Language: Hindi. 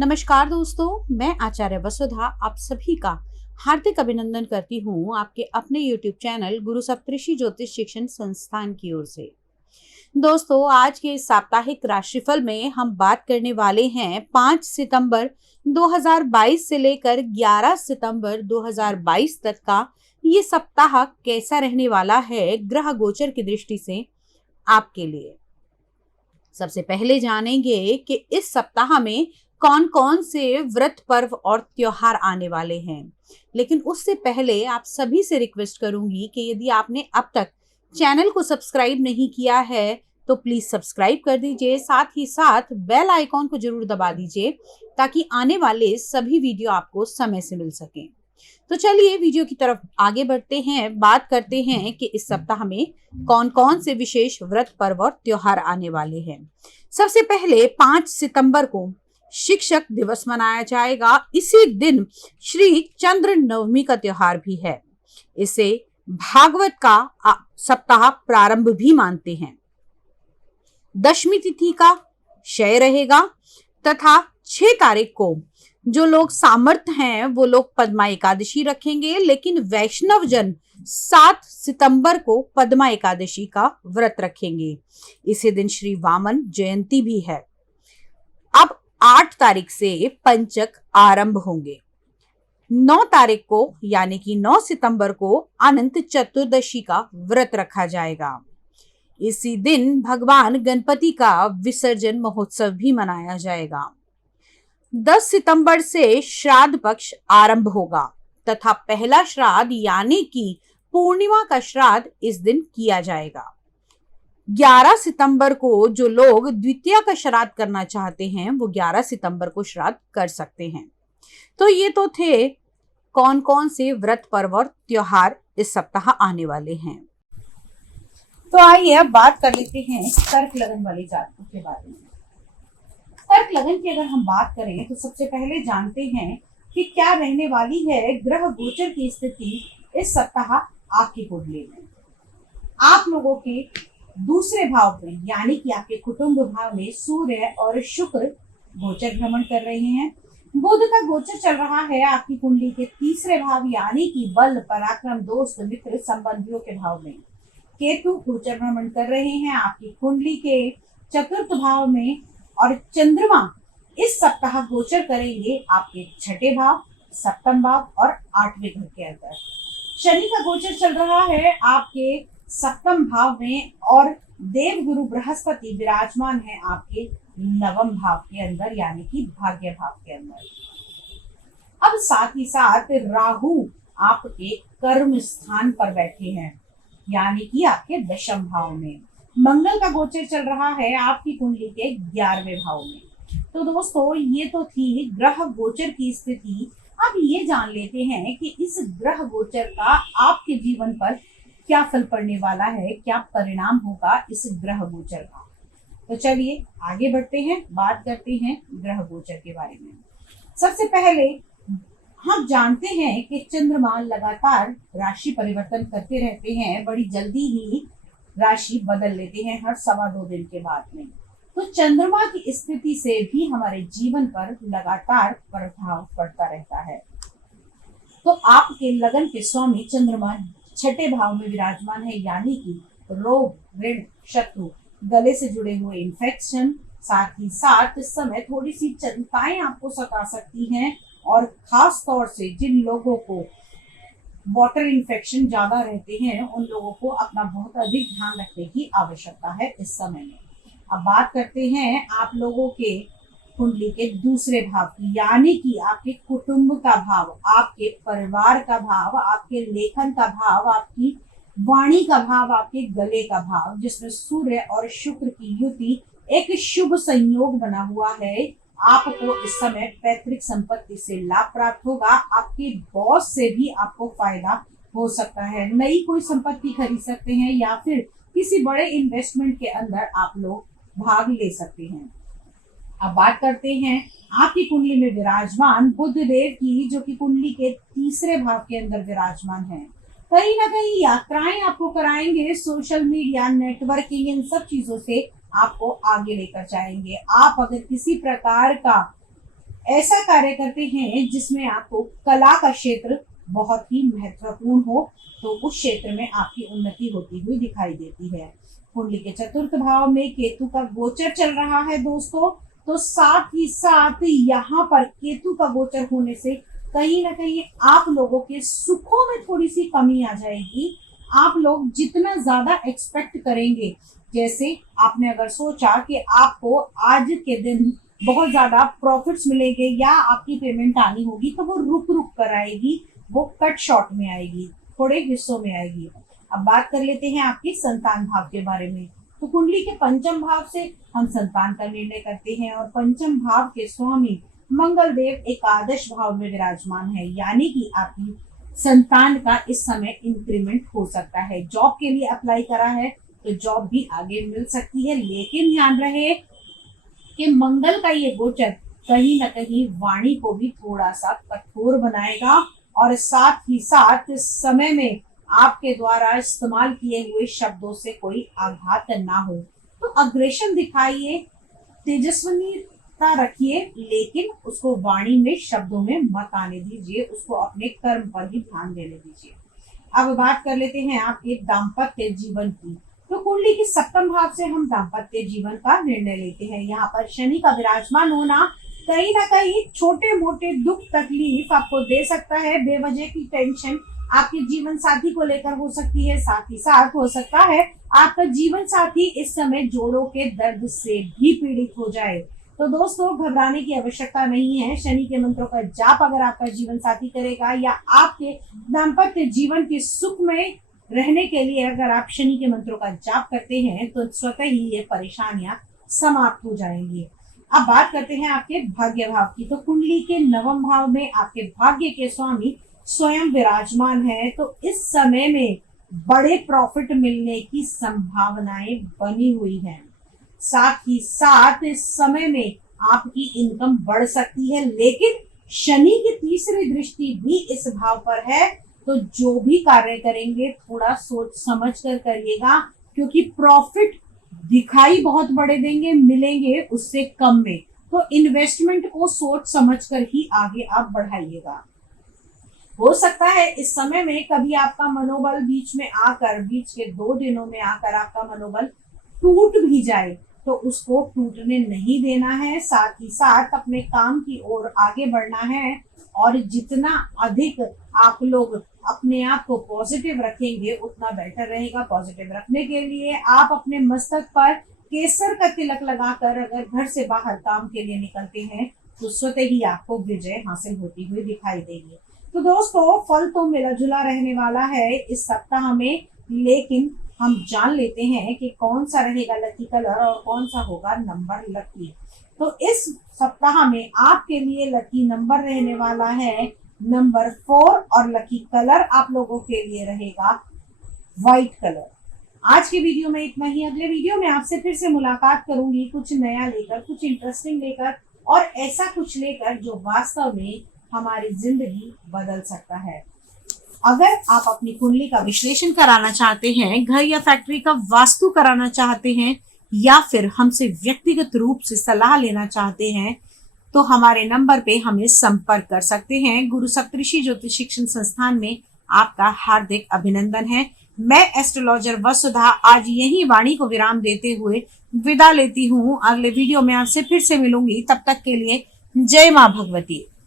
नमस्कार दोस्तों, मैं आचार्य वसुधा आप सभी का हार्दिक अभिनंदन करती हूँ आपके अपने YouTube चैनल गुरु सप्तऋषि ज्योतिष शिक्षण संस्थान की ओर से। दोस्तों, आज के इस साप्ताहिक राशिफल में हम बात करने वाले हैं 5 सितंबर 2022 से लेकर 11 सितंबर 2022 तक का ये सप्ताह कैसा रहने वाला है ग्रह गोचर की दृष्टि से आपके लिए। सबसे पहले जानेंगे कि इस सप्ताह में कौन कौन से व्रत पर्व और त्योहार आने वाले हैं। लेकिन उससे पहले आप सभी से रिक्वेस्ट करूंगी कि यदि आपने अब तक चैनल को सब्सक्राइब नहीं किया है तो प्लीज सब्सक्राइब कर दीजिए, साथ ही साथ बेल आइकॉन को जरूर दबा दीजिए ताकि आने वाले सभी वीडियो आपको समय से मिल सकें। तो चलिए वीडियो की तरफ आगे बढ़ते हैं, बात करते हैं कि इस सप्ताह में कौन कौन से विशेष व्रत पर्व और त्योहार आने वाले हैं। सबसे पहले 5 सितंबर को शिक्षक दिवस मनाया जाएगा। इसी दिन श्री चंद्र नवमी का त्योहार भी है। इसे भागवत का सप्ताह प्रारंभ भी मानते हैं। दशमी तिथि का क्षय रहेगा तथा 6 तारीख को जो लोग सामर्थ्य हैं वो लोग पद्मा एकादशी रखेंगे, लेकिन वैष्णव जन 7 सितंबर को पद्मा एकादशी का व्रत रखेंगे। इसी दिन श्री वामन जयंती भी है। अब 8 तारीख से पंचक आरंभ होंगे। 9 तारीख को यानी कि 9 सितंबर को अनंत चतुर्दशी का व्रत रखा जाएगा। इसी दिन भगवान गणपति का विसर्जन महोत्सव भी मनाया जाएगा। 10 सितंबर से श्राद्ध पक्ष आरंभ होगा तथा पहला श्राद्ध यानी कि पूर्णिमा का श्राद्ध इस दिन किया जाएगा। 11 सितंबर को जो लोग द्वितीया का श्राद्ध करना चाहते हैं वो 11 सितंबर को श्राद्ध कर सकते हैं। तो ये तो थे कौन कौन से व्रत पर्व और त्योहार इस सप्ताह आने वाले हैं। तो आइए अब बात कर लेते हैं कर्क लगन वाले जातकों के बारे में। कर्क लगन की अगर हम बात करें तो सबसे पहले जानते हैं कि क्या रहने वाली है ग्रह गोचर की स्थिति इस सप्ताह आपकी कुंडली में। आप लोगों के दूसरे भाव में यानी कि आपके कुटुंब भाव में सूर्य और शुक्र गोचर भ्रमण कर रहे हैं। बुध का गोचर चल रहा है आपकी कुंडली के तीसरे भाव यानी कि बल, पराक्रम, दोस्त, मित्र, संबंधियों के भाव में। केतु गोचर भ्रमण कर रहे हैं आपकी कुंडली के चतुर्थ भाव में और चंद्रमा इस सप्ताह गोचर करेंगे आपके छठे भाव, सप्तम भाव और 8वें घर के अंदर। शनि का गोचर चल रहा है आपके सप्तम भाव में और देवगुरु बृहस्पति विराजमान है आपके नवम भाव के अंदर यानी कि भाग्य भाव के अंदर। अब साथ ही साथ राहु आपके कर्म स्थान पर बैठे हैं यानी कि आपके दशम भाव में। मंगल का गोचर चल रहा है आपकी कुंडली के 11वें भाव में। तो दोस्तों, ये तो थी ग्रह गोचर की स्थिति। अब ये जान लेते हैं कि इस ग्रह गोचर का आपके जीवन पर क्या फल पड़ने वाला है, क्या परिणाम होगा इस ग्रह गोचर का। तो चलिए आगे बढ़ते हैं, बात करते हैं ग्रह गोचर के बारे में। सबसे पहले हम जानते हैं कि चंद्रमा लगातार राशि परिवर्तन करते रहते हैं, बड़ी जल्दी ही राशि बदल लेते हैं हर 2.25 दिन के बाद में। तो चंद्रमा की स्थिति से भी हमारे जीवन पर लगातार प्रभाव पड़ता रहता है। तो आपके लगन के स्वामी चंद्रमा छठे भाव में विराजमान है यानी कि रोग, ऋण, शत्रु, गले से जुड़े हुए इन्फेक्शन, साथ ही साथ इस समय थोड़ी सी चिंताएं आपको सता सकती हैं और खास तौर से जिन लोगों को वाटर इन्फेक्शन ज्यादा रहते हैं उन लोगों को अपना बहुत अधिक ध्यान रखने की आवश्यकता है इस समय में। अब बात करते हैं आप लोगों के कुंडली के दूसरे भाव की यानी कि आपके कुटुंब का भाव, आपके परिवार का भाव, आपके लेखन का भाव, आपकी वाणी का भाव, आपके गले का भाव, जिसमें सूर्य और शुक्र की युति एक शुभ संयोग बना हुआ है। आपको इस समय पैतृक संपत्ति से लाभ प्राप्त होगा। आपके बॉस से भी आपको फायदा हो सकता है। नई कोई संपत्ति खरीद सकते हैं या फिर किसी बड़े इन्वेस्टमेंट के अंदर आप लोग भाग ले सकते हैं। अब बात करते हैं आपकी कुंडली में विराजमान बुध देव की, जो कि कुंडली के तीसरे भाव के अंदर विराजमान है। कहीं ना कहीं यात्राएं आपको कराएंगे, सोशल मीडिया, नेटवर्किंग, इन सब चीजों से आपको आगे लेकर जाएंगे। आप अगर किसी प्रकार का ऐसा कार्य करते हैं जिसमें आपको कला का क्षेत्र बहुत ही महत्वपूर्ण हो, तो उस क्षेत्र में आपकी उन्नति होती हुई दिखाई देती है। कुंडली के चतुर्थ भाव में केतु का गोचर चल रहा है दोस्तों, तो साथ ही साथ यहाँ पर केतु का गोचर होने से कहीं ना कहीं आप लोगों के सुखों में थोड़ी सी कमी आ जाएगी। आप लोग जितना ज्यादा एक्सपेक्ट करेंगे, जैसे आपने अगर सोचा कि आपको आज के दिन बहुत ज्यादा प्रॉफिट्स मिलेंगे या आपकी पेमेंट आनी होगी, तो वो रुक रुक कर आएगी, वो कट शॉर्ट में आएगी, थोड़े हिस्सों में आएगी। अब बात कर लेते हैं आपके संतान भाव के बारे में। तो कुंडली के पंचम भाव से हम संतान का निर्णय करते हैं और पंचम भाव के स्वामी मंगल देव एकादश भाव में विराजमान है, यानी कि आपकी संतान का इस समय इंक्रीमेंट हो सकता है। जॉब के लिए अप्लाई करा है तो जॉब भी आगे मिल सकती है, लेकिन ध्यान रहे कि मंगल का ये गोचर कहीं ना कहीं वाणी को भी थोड़ा सा कठोर बनाएगा और साथ ही साथ समय में आपके द्वारा इस्तेमाल किए हुए शब्दों से कोई आघात ना हो। तो अग्रेशन दिखाइए, तेजस्विता रखिए, लेकिन उसको वाणी में शब्दों में मत आने दीजिए, उसको अपने कर्म पर ही ध्यान देने दीजिए। अब बात कर लेते हैं आपके दाम्पत्य जीवन की। तो कुंडली के सप्तम भाव से हम दाम्पत्य जीवन का निर्णय लेते हैं। यहाँ पर शनि का विराजमान होना कहीं ना कहीं छोटे मोटे दुख तकलीफ आपको दे सकता है। बेवजह की टेंशन आपके जीवन साथी को लेकर हो सकती है, साथ ही साथ हो सकता है आपका जीवन साथी इस समय जोड़ों के दर्द से भी पीड़ित हो जाए। तो दोस्तों, घबराने की आवश्यकता नहीं है। शनि के मंत्रों का जाप अगर आपका जीवन साथी करेगा या आपके दाम्पत्य जीवन के सुख में रहने के लिए अगर आप शनि के मंत्रों का जाप करते हैं, तो स्वतः ही ये परेशानियां समाप्त हो जाएंगी। अब बात करते हैं आपके भाग्य भाव की। तो कुंडली के नवम भाव में आपके भाग्य के स्वामी स्वयं विराजमान है, तो इस समय में बड़े प्रॉफिट मिलने की संभावनाएं बनी हुई हैं। साथ ही साथ इस समय में आपकी इनकम बढ़ सकती है, लेकिन शनि की तीसरी दृष्टि भी इस भाव पर है, तो जो भी कार्य करेंगे थोड़ा सोच समझ कर करिएगा, क्योंकि प्रॉफिट दिखाई बहुत बड़े देंगे, मिलेंगे उससे कम में। तो इन्वेस्टमेंट को सोच समझ कर ही आगे आप बढ़ाइएगा। हो सकता है इस समय में कभी आपका मनोबल बीच के 2 दिनों में आकर आपका मनोबल टूट भी जाए, तो उसको टूटने नहीं देना है। साथ ही साथ अपने काम की ओर आगे बढ़ना है, और जितना अधिक आप लोग अपने आप को पॉजिटिव रखेंगे उतना बेटर रहेगा। पॉजिटिव रखने के लिए आप अपने मस्तक पर केसर का तिलक लगाकर अगर घर से बाहर काम के लिए निकलते हैं, तो स्वतः ही आपको विजय हासिल होती हुई दिखाई देगी। तो दोस्तों, फल तो मिला जुला रहने वाला है इस सप्ताह में, लेकिन हम जान लेते हैं कि कौन सा रहेगा लकी कलर और कौन सा होगा नंबर लकी। तो इस सप्ताह में आपके लिए लकी नंबर रहने वाला है नंबर 4 और लकी कलर आप लोगों के लिए रहेगा व्हाइट कलर। आज के वीडियो में इतना ही। अगले वीडियो में आपसे फिर से मुलाकात करूंगी, कुछ नया लेकर, कुछ इंटरेस्टिंग लेकर और ऐसा कुछ लेकर जो वास्तव में हमारी जिंदगी बदल सकता है। अगर आप अपनी कुंडली का विश्लेषण कराना चाहते हैं, घर या फैक्ट्री का वास्तु कराना चाहते हैं, या फिर हमसे व्यक्तिगत रूप से सलाह लेना चाहते हैं, तो हमारे नंबर पे हमें संपर्क कर सकते हैं। गुरु सप्तऋषि ज्योतिष शिक्षण संस्थान में आपका हार्दिक अभिनंदन है। मैं एस्ट्रोलॉजर वसुधा आज यही वाणी को विराम देते हुए विदा लेती हूँ। अगले वीडियो में आपसे फिर से मिलूंगी, तब तक के लिए जय माँ भगवती।